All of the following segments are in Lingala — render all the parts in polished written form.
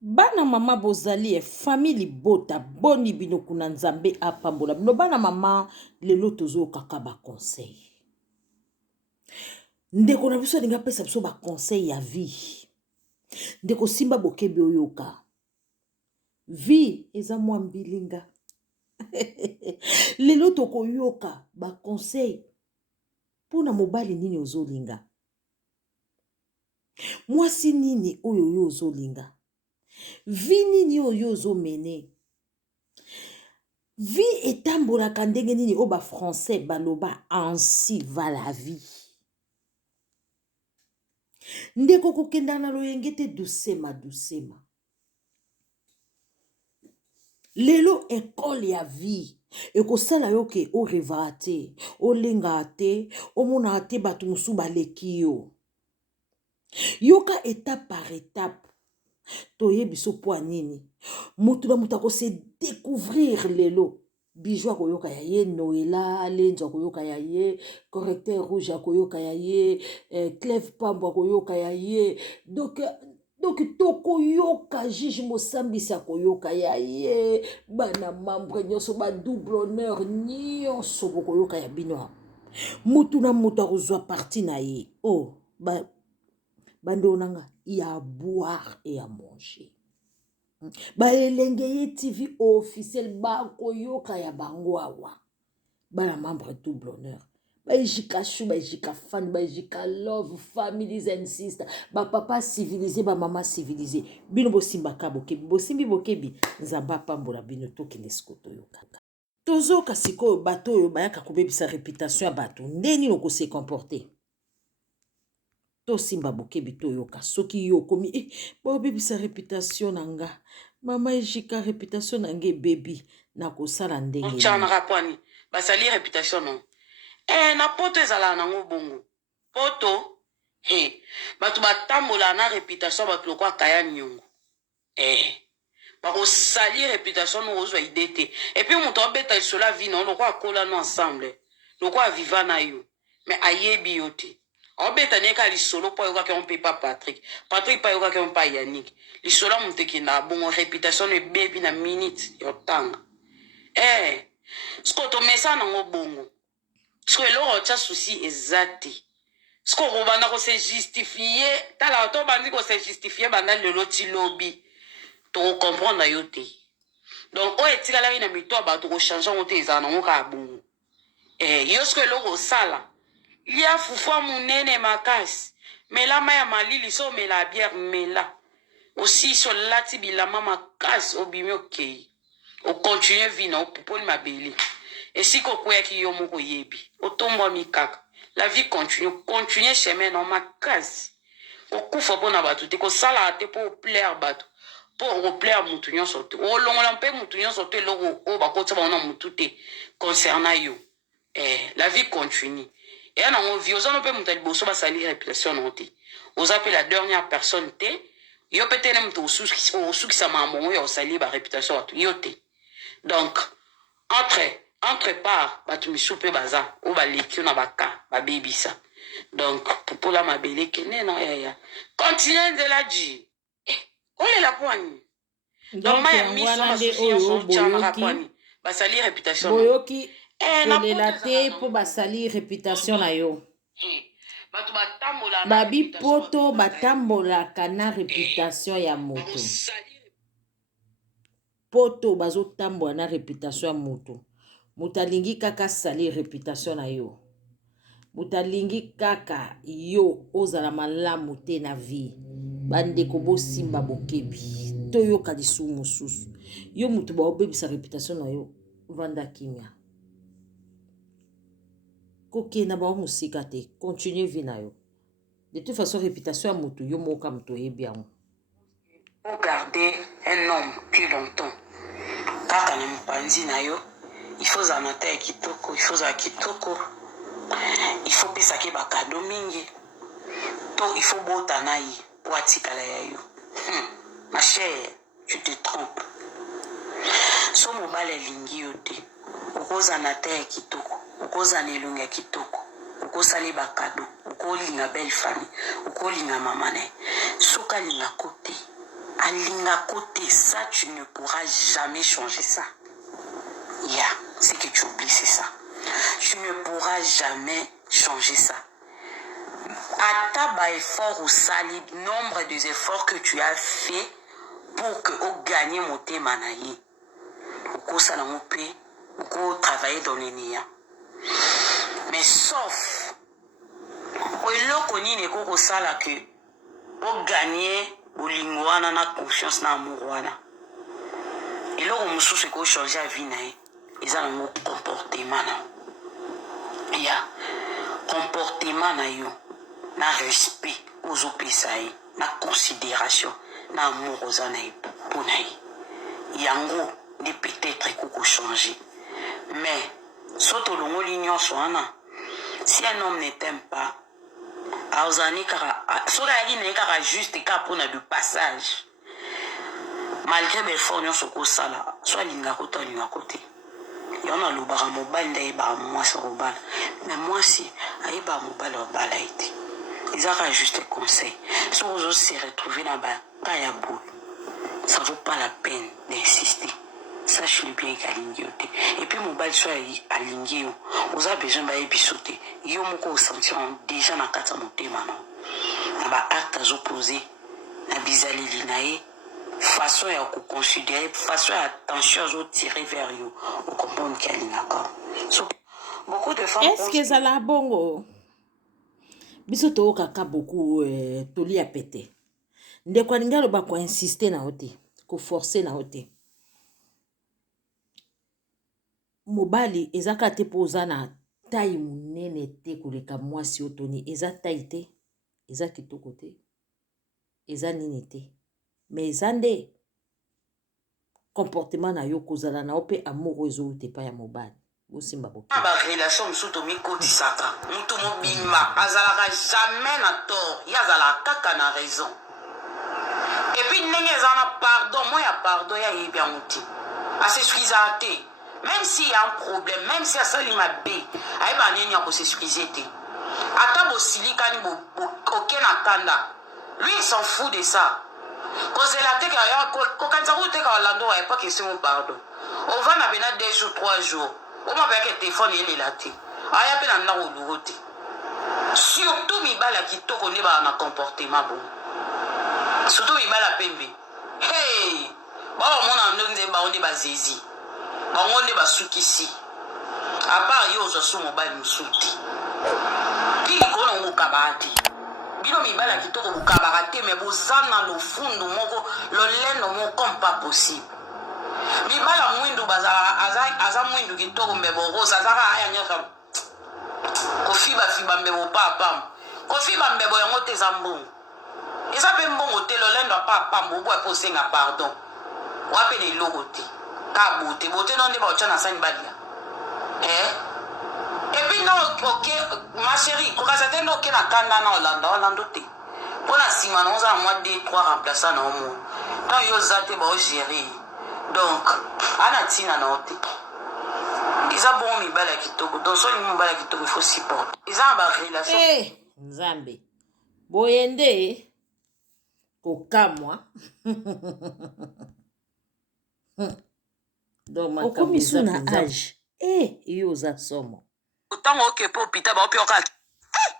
Bana mama bozali famille bota boni bino kuna nzambe apambola bino bana mama lelo tozo kaka ba conseil. Ndeko na biso alinga pesa biso ba conseil ya vie. Ndeko simba bokebi oyoka. Vie eza mwa mbilinga. Lelo toko yoka ba conseil. Pona mobali nini ozolinga. Mwasi nini oyo ozolinga. Vie nini oyo ozomene. Vie etambolaka ndenge nini o ba français baloba ainsi va la vie. Ndeko kokenda na loyenge te doucema. Lelo école ya vie. Ekosala yo ke o reva te, o lenga te, o mona te batu musu baleki yo. Yoka étape par étape. Toye biso po nini. Mutu na mutu ko se découvrir lelo. Bijou akoyoka ya ye, Noela, lenzo akoyoka ya ye, correcteur rouge akoyoka ya ye, clef pambo akoyoka ya ye. Donc toko yoka juge mosambisi akoyoka ya ye, bana membre nyoso ba double honneur nyoso koyoka ya bino. Mutu na mutu akozwa parti na ye. Oh, bando nanga, il y a à boire et à manger. Balelenge TV officiel ba koyoka ya bango awa. Bana membre double honneur. Baijika chou, baijika fan, baijika love, families and sisters. Ba papa civilisé, ba mama civilisé. Bino bosimba ka bokebi. Bosimbi bokebi. Nzamba pambola bino toki neskoto yoka. Tozo kasiko bato yo bayaka kobebisa réputation ya bato. Ndeni loko se comporter. To simba bokebi to yoka. Soki yo komi bo bebisa réputation nanga. Mama ejika réputation nange baby. Nako sala ndenge. Mchana rapwani. Basali réputation non. Na poto ezala nango bongo. Poto, batu batambola na réputation batu lokwa kaya nyongo. Bako sali réputation no ozwa idete. Et puis muto abeta isola vie non lokwa kola no ensemble. Lokwa viva na yo. Mais ayebi yote. Obeta neka lisolo po yoka ke on pepa Patrick. Patrick pa yoka ke on pa Yannick. Lisolo muteki na bongo réputation ne baby na minute yotanga. Sko to mesa nango bongo. Sko eloko tia souci ezati. Sko robanda ko se justifier, tala to bandi ko se justifier banda lelo ti lobby. To comprendre yo te. Donc o etikala ina mito ba to ko changer on te ezana ngo ka bongo. Yo sko eloko sala. Lia fufua munene makasi. Mela maya malili so mela bière mela. Aussi so lati bilama makasi obimi okei. O continue vina o popoli mabeli. Et si ko kwe ki yo moko yebi. O tombo mi kaka. La vie continue. Continue chemin non makasi. Ko kufa pona batu te. Ko sala te po plaire batu. Po plaire mutu nyon sote. O longola mpe mutu nyon sote logo o bakota ba ona mutu te. Concernant yo. La vie continue. Et on a vu, on peut monter le bosso, bah ça lit réputation non té. Aux appels la dernière personne té. Yo peut-être même au sous qui ça m'a mon yo sali bah réputation yo té. Donc entre part bah tu me soupe baza ou bah l'équipe na baka bah baby ça. Donc pour la ma belle que non ya. Continue de la dire. On est la poigne. Donc ma mi so ma souci so tchana la poigne. Bah sali réputation. Boyoki kolela te po basali réputation na yo. Babi poto batambolaka na réputation ya moto. Poto bazo tambola na réputation ya moto. Mutalingi kaka sali réputation na yo. Mutalingi kaka yo ozala malamu te na vie. Bandeko bo simba bokebi. To yo kadisu mususu. Yo mutu ba obebisa réputation na yo. Vanda kimia. Koke na ba musika te. Continue vie na yo. De toute façon, réputation à mutu yo moka mutu bien. Pour garder un homme plus longtemps. Kaka na mpanzi na yo. Il faut zanata kitoko. Il faut za kitoko. Il faut pesa ke bakado mingi. To il faut bota na yi. Pour atikala ya yo. Ma chère, tu te trompes. So mobile lingi yo te. Ukoza na te kitoko. Ukoza nelunga kitoko. Ukoza li bakado. Ukolinga belle famille. Ukolinga mamane. Soka linga kote. alinga côté, ça tu ne pourras jamais changer ça. C'est que tu oublies, c'est ça. Tu ne pourras jamais changer ça. À ta effort ou sali, nombre des efforts que tu as fait pour que tu gagnes mon thème, ou ça n'a pas ou travailler dans les nias. Mais sauf, au sala que pour gagner, au lingouana na confiance na amourwana. Et là, on se fait changer la vie, ils ont un comportement. Comportement na respect aux opérations, na considération, na amour aux anaïs pour naï. Yango ne peut-être qu'on changer. Mais surtout l'union soana, si un homme ne t'aime pas, auzani kara, sola yali kara juste ka pour na du passage. Malgré mes fornions sur le sala, soit l'inga côté ou à côté. Il y en a le bar à mobile, il y a moi sur le bal. Mais moi si, il y a mobile au bal. Ils ont juste conseil. Si vous osez se retrouver là-bas, quand il y a boule, ça ne vaut pas la peine d'insister. Sache-le bien qu'aligné. Et puis mobile soit aligné, vous avez besoin de sauter. Il y a beaucoup de sentiments déjà dans la carte de monter maintenant. Il y a acte à opposer, la bizarre linae. Façon à considérer, façon à attention à tirer vers vous, vous comprenez qu'il y a d'accord. Beaucoup de femmes. Est-ce que ça la bongo? Biso to kaka beaucoup toli a pété. Ndekwa ningalo ba ko insister na ote, ko forcer na ote. Mobali ezaka te poza na taille munene te koleka mwasi otoni, eza taille te, eza kitoko te, eza nini te. Mais zande comportement na yo kozala na ope amour ezo te pa ya mobali. Bosimba boke. Ba relation msuto mi kotisaka. Mutu mobimba azalaka jamais na tort, ya azala kaka na raison. Et puis ndenge ezana pardon, moi ya pardon ya yebi amuti. Asexcuser te. Même s'il y a un problème, même si ça lui m'a bé, ayeba nini ya ko s'excuser te. Ata bo silika ni bo okena kanda. Lui il s'en fout de ça. Cause la teka ya ko kanza ko teka lando wa pas question pardon. On va na bena 2 jours 3 jours. On m'a fait que téléphone il est là té. Aya pe na ndako lugote. Surtout mi bala kitoko ne ba na comportement bon. Surtout mi bala pembe. Hey! Ba mona ndonze ba onde ba zizi. Ba onde ba sukisi. À part yo zo so mobile musuti. Ki ko na ngukabati. Bino mibala kitoko bukabarate mais bozana lo fundo moko lo lendo mo comme pas possible. Mibala mwindu baza aza mwindu kitoko mbebo rosa zaka aya nyoka. Kofiba fiba mbebo papa. Kofiba mbebo yango te zambongo. Eza pe mbongo te lo lendo papa mbobo a posé nga pardon. Wape ne logo te. Ka bote bote non de ba ochana sani badia. Et puis non, ok, ma chérie, quand ça t'est ok na kanda na Orlando te. Pour la sima non ça moi 2 3 remplaçants na mo. Tant yo zate ba gérer. Donc, ana tina na ote. Ils a bon mi bala kitoko. Donc so mi bala kitoko il faut supporter. Ils ont ba relation. Eh, Nzambe. Boyende kokamwa. Donc ma kamisa na âge. Yo za somo. Autant que pour pita ba opi oka.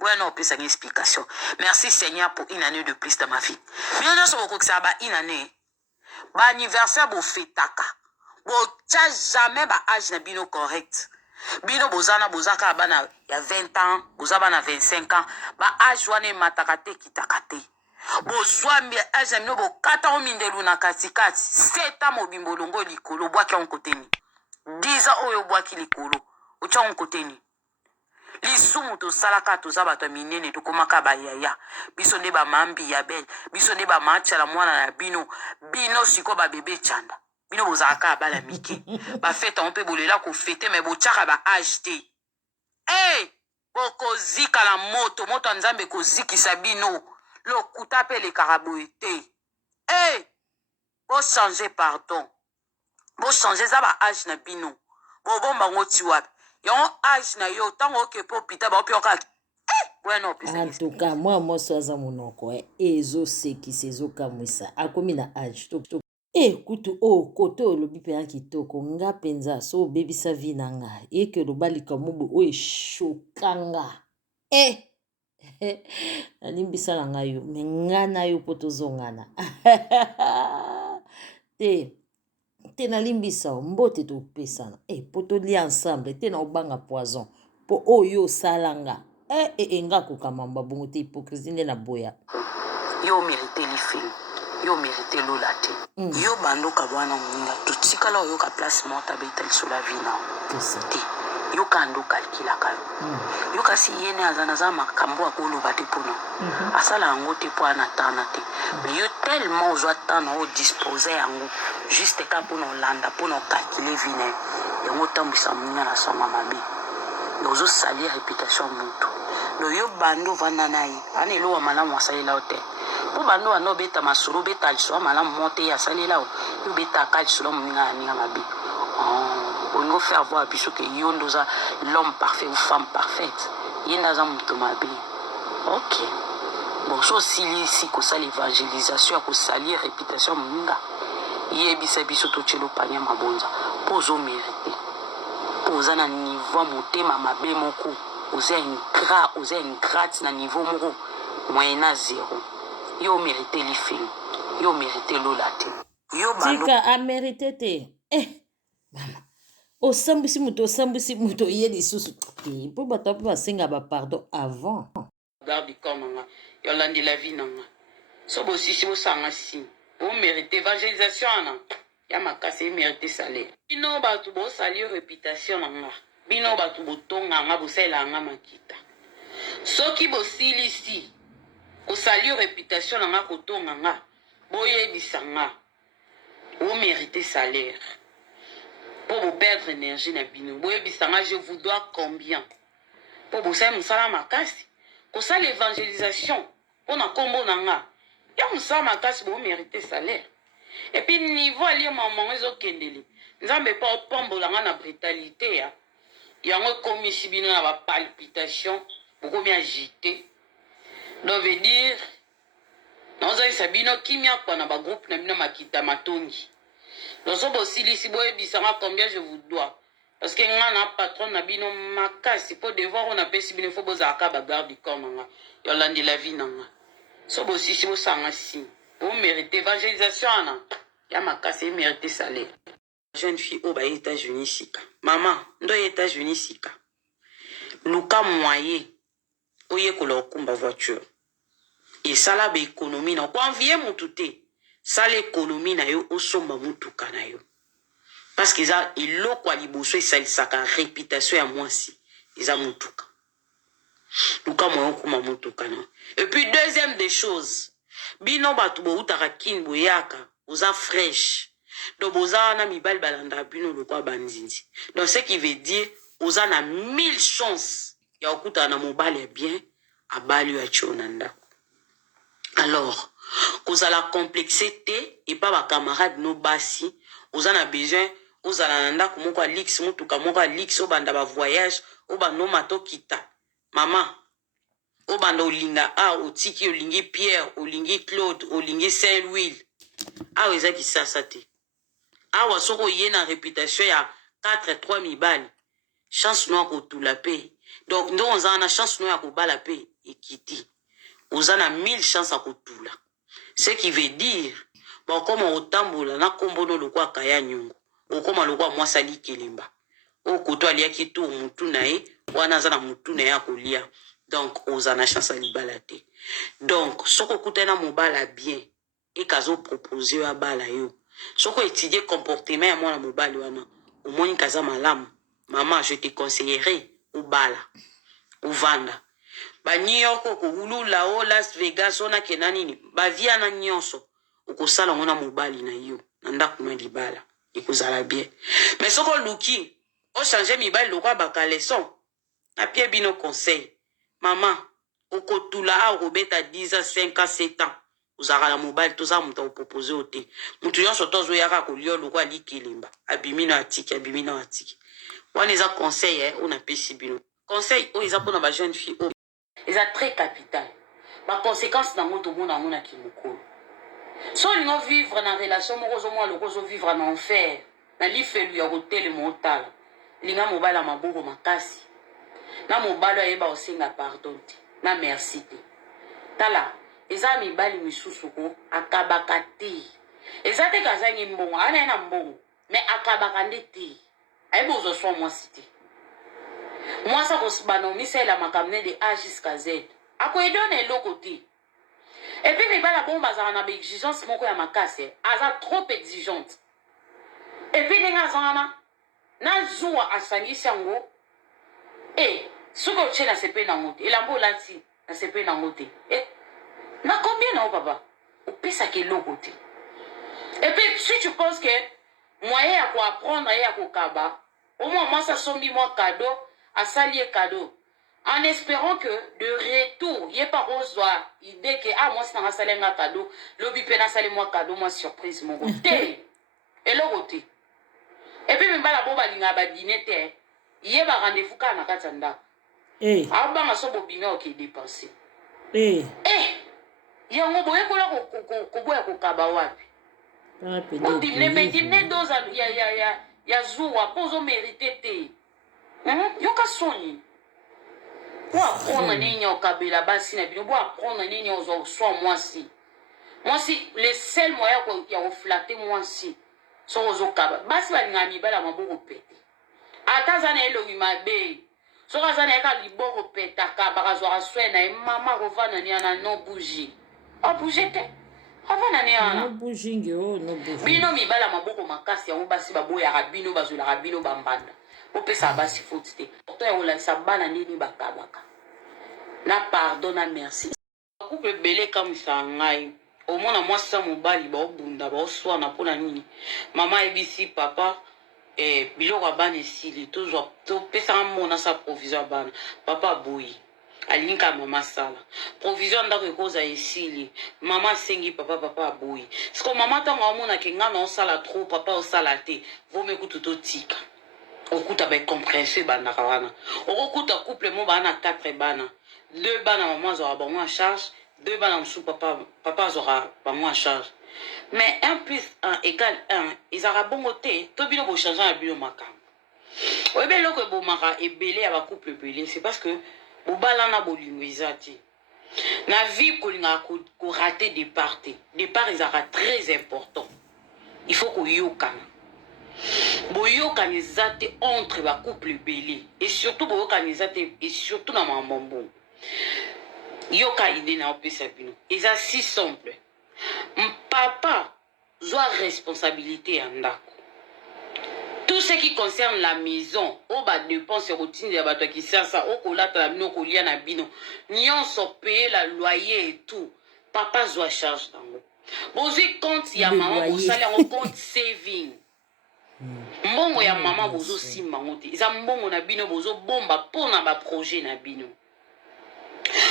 Ouais non, peut ça une explication. Merci Seigneur pour une année de plus dans ma vie. Bien sûr so ko ça ba une année. Ba anniversaire bo fetaka. Bo tcha jamais ba âge na bino correct. Bino bozana bozaka bana ya 20 ans, bozaba na 25 ans, ba âge wane matakate kitakate. Bozwambi âge na bino bo kata o mindelu na katikati. 7 ans mobimbo longo likolo bwaki on koteni. 10 ans oyo bwaki likolo. Ocha on koteni. Lisumu to salaka to zabato minene to komaka ba yaya. Biso ne ba mambi ya bel. Biso ne ba matcha la mwana na bino. Bino siko ba bébé chanda. Bino bozaka bala miki. Ba fête on peut bolela ko fêter mais bo tchaka ba acheter. Eh! Boko zika la moto nzambe ko zikisa bino. Lo kuta pe le karaboete. Eh! Bo changer pardon. Bo changer za ba âge na bino. Bo bomba ngoti wapi. Yon âge na yo tango ke po pita ba opi oka Bueno, En tout cas, moi, soaza monoko, ezo sekisa, ezo kamwisa. Akomi na age. Kutu, kote olobi pe kitoko. Nga penza, so bebisa vi na nga. Eke lobali kamubu, shokanga. Nalimbisa na nga yo. Me nga na yo po tozongana. Te nalimbisa o. Mbote topesana. Po tolia ensemble. Te na obanga poison. Po oyo salanga. Nga kokamamba bongo te hypocrisie nde na boya. Yo mérité lifin. Yo mérité lola te. Yo bandoka bwana muninga. Tutikala oyo ka place morta beta lisola vina. Te. Yo kando kalkila kayo. Yo kasi yene azana za makambo akoloba te pono. Asala yango te po anatana te. Mais yo tellement ozwa tana o disposer yango juste ka pono landa pono kalkile vine. Yango tambisa muninga na soma mabe. Ozo sali réputation mutu. No yo bando vanda nayi. Ane lo wa malamu asalela ote. Po bando ando beta masuru beta liso malamu monte ya salela o. Yo beta ka liso muninga ninga mabe. On va faire voir puisque Yondoza l'homme parfait ou femme parfaite. Yendaza mutomabe. Ok. Bon, so sili si ko sali évangélisation ko sali réputation muninga. Yebisa biso to chelo panya mabonza. Pozo mériter. Poza na niveau motema mabe moko. Oza ingrat na niveau moko. Moyena zéro. Yo mériter l'ifin. Yo mériter l'olate. Yo bando. Tika a mérité te. Mama. Osambisi muto ye lisusu. Po bato pe basenga ba pardon avant. Garde corps nanga. Yolandi la vie nanga. So bo sisi bo sanga si. Bo mériter évangélisation ana. Ya makasi mériter salaire. Bino batu bo sali réputation nanga. Bino batu bo tonga nga bo sala nga makita. Soki bo sili si. Ko sali réputation nanga ko tonga nga. Bo yebisa nga. Bo mériter salaire. Pour vous perdre énergie na bino. Boye bisanga, je vous dois combien? Pour vous faire moussala makasi. Pour ça l'évangélisation. Pour na combo nanga. Ya moussala makasi pour mériter salaire. Et puis niveau allié maman ezo kendeli. Nzambe pas pombo langa na brutalité ya. Yango komi sibino na ba palpitation. Beaucoup bien agité. Donc veut dire. Nonza sabino kimia kwa na ba groupe na bino makita matongi. Donc, si vous avez combien je vous dois. Parce que un patron n'a bino makasi pour devoir on a pas si bien faut vous akaba garde du corps nanga. Yolandi la vie nanga. So si vous sanga si. Vous méritez évangélisation na. Ya makasi mérité salaire. Jeune fille au États-Unis sika. Maman, ndo États-Unis sika. Luka moyen. Oye ko lo kumba voiture. Et ça la be économie na. Kwa envier mon touté. Ça l'économie na yo osomba mutuka na yo. Parce qu'ils a ilo kwa liboso et ça il saka réputation à moi si ils a mutuka. Luka moyo kuma mutuka na. Et puis deuxième des choses, bino batu bo utaka kin boyaka, oza fraîche. Donc boza na mibal balanda bino lokwa banzinzi. Donc ce qui veut dire oza na 1000 chances ya okuta na mobile bien abali ya chonanda. Alors vous avez la complexité et pas ma camarade no basi. Vous avez besoin, vous avez nanda kumoko lix, mutuka moko lix, obanda ba voyage, obanda mato kita. Maman, obanda olinga otiki olingi Pierre, olingi Claude, olingi Saint-Louis. Weza ki sasa te. Wasoko yena réputation ya 4-3 mibali. Chance noa ko tout la paix. Donc nous on a une chance noa ko ba la paix et kiti. Vous avez 1000 chances à ko tout la. Ce qui veut dire, bon, comme on tamboula, na kombono le kwa kaya nyungu, ou comme le kwa mwasali kelimba, ou koto alia kitu mutu nae, wana zana mutu nae akolia. Donc, ozana chance à libalate. Donc, soko kutena mobala bien, et kazo proposer à bala yo. Soko étudier comportement à moi la mobile wana, au moins kaza malam, maman, je te conseillerais, ou bala, ou vanda. Ba New York ko ulula o Las Vegas ona kenanini ba via na nyonso ukosala ngona mobali na yo nanda kuna libala ikozala bien mais soko luki o changer mibali lokwa bakaleson na pie bino conseil maman okotula a robeta 10 ans 5 ans 7 ans uzaka la mobile toza muta proposer ote mutu yonso tozo yaka ko lio lokwa likelimba abimino atiki wana eza conseil on a pesi bino conseil o eza pona ba jeune fille eza très capital baconséquence nango tomona yango na kimokolo so olingo vivre na relation moko ozomona loko ozovivre na enfer na lifelu ya kotelema otala linga mobali ya maboko makasi na mobali ayeba kosenga pardon te na merci te tala eza mibali misusu ko akabaka te eza te kazangi mbongo ana ye na mbongo mais akabaka nde te ayebi ozoswa mwasi te mwasi akosibana omisaela makambo ne de a jusqu'à z akoyedona eloko te epuis mibali abongo bazala na baexigence moko ya makasi aza trop exigeante epuis ndenge aza wana na zuwa asangisi yango soki otie na sepe nango te elamba olati na sepe nango te na combien na yo papa opesaka eloko te epuis si tu penses que moyen ya koapprendre ye ya kokaba omoi mwasi asombi mwa cadeau asali ye cadeau en espérant que de retour ye pa kozwa idée ke mwasi nanga asali nga cadeau lobi mpe nasali mwa cadeau mwa surprise moko te eloko te epuis mibala bo balingaka badine te ye ba rendez-vous kaka na kati ya ndako abanga so bobimi oke dépense yango boyekola koboya kokaba wapi odimne mpe dimne doza ya zuwa mpo ozomérite te yoka soni po apprendre nini okabela basi na bino po apprendre nini ozoswa mwasi le seul moyen ya koflate mwasi soki ozokaba basi balingaka mibala ya maboko pete ata aza na elongi mabe soki aza na ye ka liboko petaka bakazwaka swe na ye mama akovanda ni ana no bougie abouge te avanda ni ana bino mibala ya maboko makasi yango basi baboyaka bino bazolaka bino bambanda opesaka basi foti te porto ya kolakisa bana ndeni bakabaka na pardon na merci couple ebele ekamisaka ngai omona mwasi ya mobali baobunda baoswana mpona nini mama ayebisi papa biloko ya bana esili topesaka mona sa provision ya bana papa aboyi alingi kaka mama asala provision ndako ekoza esili mama asengi papa aboyi siko mama ntango amonake nga na osala trop papa osala te vome kutu totika okuta bacompréhension ebandaka wana okokuta couple mo baa na 4 bana 2 bana mama azwaka bango en charge 2 bana mosusu papa azwaka bango en charge mais 1 plus 1 égale 1 ezalaka bongo te to bino bochange na bino makambo oyebi eloko ebomaka ebele ya bacouple ebele c'est parce que bobala na bolingo eza te na vie kolingaka korate départ te départ ezalaka très important il faut koyokana boyokana eza te entre bacouple ebele et surtout boyokana eza te et surtout na mamambo yoka ide na opesa bino eza si simple papa zwa responsabilité ya ndako tout ce qui concerne la maison o badepense rotine bato ya kisasa okolata na bino okolia na bino nyonso paye la loyer et tout papa zwa charge nango bozwi compte ya mama bosali yango compte saving mbongo ya mama bozosimba yango te eza mbongo na bino bozobomba mpona baprojet na bino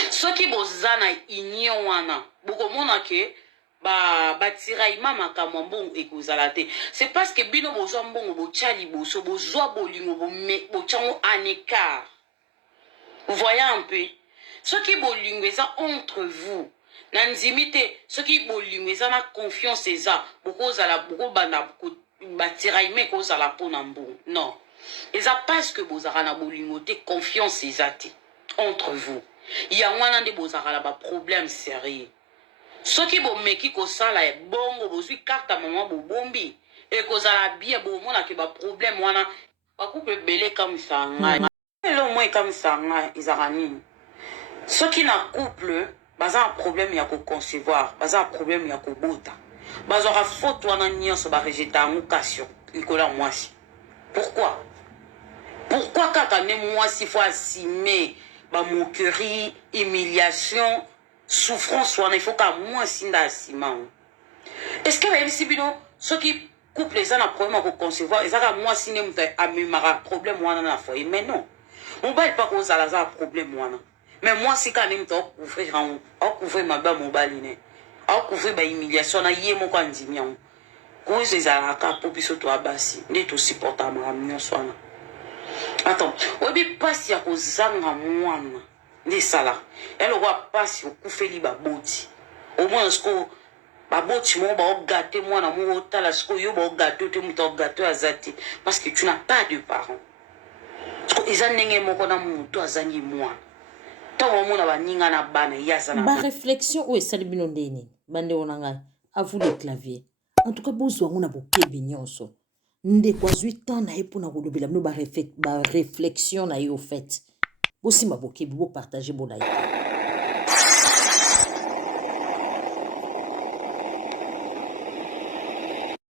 soki boza na union wana bokomona ke batiraillement makambo mbongo ekozala te c'est parce que bino bozwa mbongo botya liboso bozwa bolingo botyango en écart vous voyez un peu soki bolingo eza entre vous na ndimi te soki bolingo eza na confiance eza bokobanda batiraillement ekozala mpona mbongo non eza parce que bozalaka na bolingo te confiance eza te entre vous yango wana nde bozalaka na baproblème sérieux soki bomeki kosala bongo bozwi carte ya mama bobombi ekozala bien bomonake baproblème wana bacouple ebele ekamisaka ngai elo mo ekamisaka ngai ezalaka nini soki na couple baza na problème ya koconcevoir baza na problème ya kobota bazwaka faute wana nyonso barejeta yango kasi likolo ya mwasi pourquoi kaka nde mwasi fo asime bamoquerie humiliation souffrance wana il faut ka mwasi nda asima est-ce que bayebisi bino soki couple eza na problème ya koconcevoir ezaka mwasi nde moto amemaka problème wana na foyer mais non mobali mpa kozala aza problème wana mais mwasi ka nde moto akouvrir yango akouvrir mabe ya mobali ne akouvrir bahumiliation na ye moko andimi yango kozo ezalaka mpo biso to abasi nde tosupporta makambo nyonso wana attends oyebi mpasi ya kozanga mwana nde sala elle roi passe okufeli baboti au moins ce que baboti mo ba ogate mwana mo otala ce que yo ba ogate te muto ogate azati parce que tu n'as pas de parents ce que ils ndenge moko na muto azangi mwana tant mona baninga na bana yazana ba réflexion o esali bino ndeni bande onanga à vous le clavier en tout cas bozwa ngona bokebi nyonso ndeko azwi temps na ye mpona kolobela bino ba réflexion na ye au fait bosimba bokebi bopartage bolike